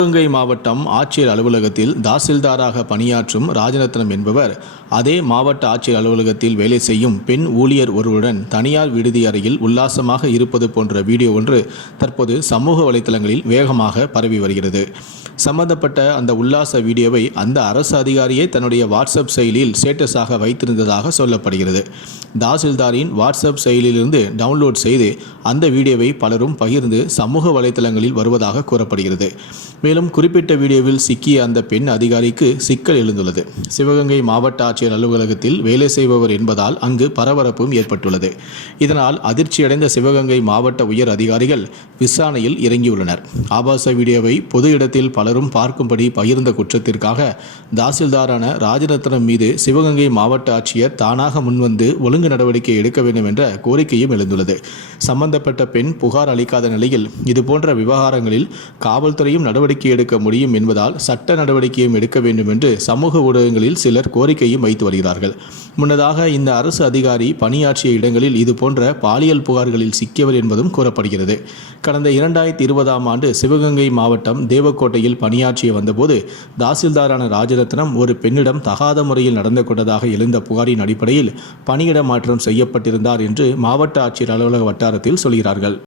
சிவகங்கை மாவட்டம் ஆட்சியர் அலுவலகத்தில் தாசில்தாராக பணியாற்றும் ராஜரத்னம் என்பவர் அதே மாவட்ட ஆட்சியர் அலுவலகத்தில் வேலை செய்யும் பெண் ஊழியர் ஒருவருடன் தனியார் விடுதி அறையில் உல்லாசமாக இருப்பது போன்ற வீடியோ ஒன்று தற்போது சமூக வலைத்தளங்களில் வேகமாக பரவி வருகிறது. சம்பந்தப்பட்ட அந்த உல்லாச வீடியோவை அந்த அரசு அதிகாரியே தன்னுடைய வாட்ஸ்அப் செயலியில் ஸ்டேட்டஸாக வைத்திருந்ததாக சொல்லப்படுகிறது. தாசில்தாரின் வாட்ஸ்அப் செயலிலிருந்து டவுன்லோட் செய்து அந்த வீடியோவை பலரும் பகிர்ந்து சமூக வலைத்தளங்களில் வருவதாக கூறப்படுகிறது. மேலும் குறிப்பிட்ட வீடியோவில் சிக்கிய அந்த பெண் அதிகாரிக்கு சிக்கல் எழுந்துள்ளது. சிவகங்கை மாவட்ட ஆட்சியர் அலுவலகத்தில் வேலை செய்பவர் என்பதால் அங்கு பரபரப்பும் ஏற்பட்டுள்ளது. இதனால் அதிர்ச்சியடைந்த சிவகங்கை மாவட்ட உயர் அதிகாரிகள் விசாரணையில் இறங்கியுள்ளனர். ஆபாச வீடியோவை பொது இடத்தில் பலரும் பார்க்கும்படி பகிர்ந்த குற்றத்திற்காக தாசில்தாரான ராஜரத்னம் மீது சிவகங்கை மாவட்ட ஆட்சியர் தானாக முன்வந்து ஒழுங்கு நடவடிக்கை எடுக்க வேண்டும் என்ற கோரிக்கையும் எழுந்துள்ளது. சம்பந்தப்பட்ட பெண் புகார் அளிக்காத நிலையில் இதுபோன்ற விவகாரங்களில் காவல்துறையும் நடவடிக்கை எடுக்க முடியும் என்பதால் சட்ட நடவடிக்கையும் எடுக்க வேண்டும் என்று சமூக ஊடகங்களில் சிலர் கோரிக்கையும் வைத்து வருகிறார்கள். முன்னதாக இந்த அரசு அதிகாரி பணியாற்றிய இடங்களில் இதுபோன்ற பாலியல் புகார்களில் சிக்கியவர் என்பதும் கூறப்படுகிறது. கடந்த இரண்டாயிரத்தி இருபதாம் ஆண்டு சிவகங்கை மாவட்டம் தேவக்கோட்டையில் பணியாற்றிய வந்தபோது தாசில்தாரான ராஜரத்னம் ஒரு பெண்ணிடம் தகாத முறையில் நடந்து கொண்டதாக எழுந்த புகாரின் அடிப்படையில் பணியிட மாற்றம் செய்யப்பட்டிருந்தார் என்று மாவட்ட ஆட்சியர் அலுவலக வட்டாரத்தில் சொல்கிறார்கள்.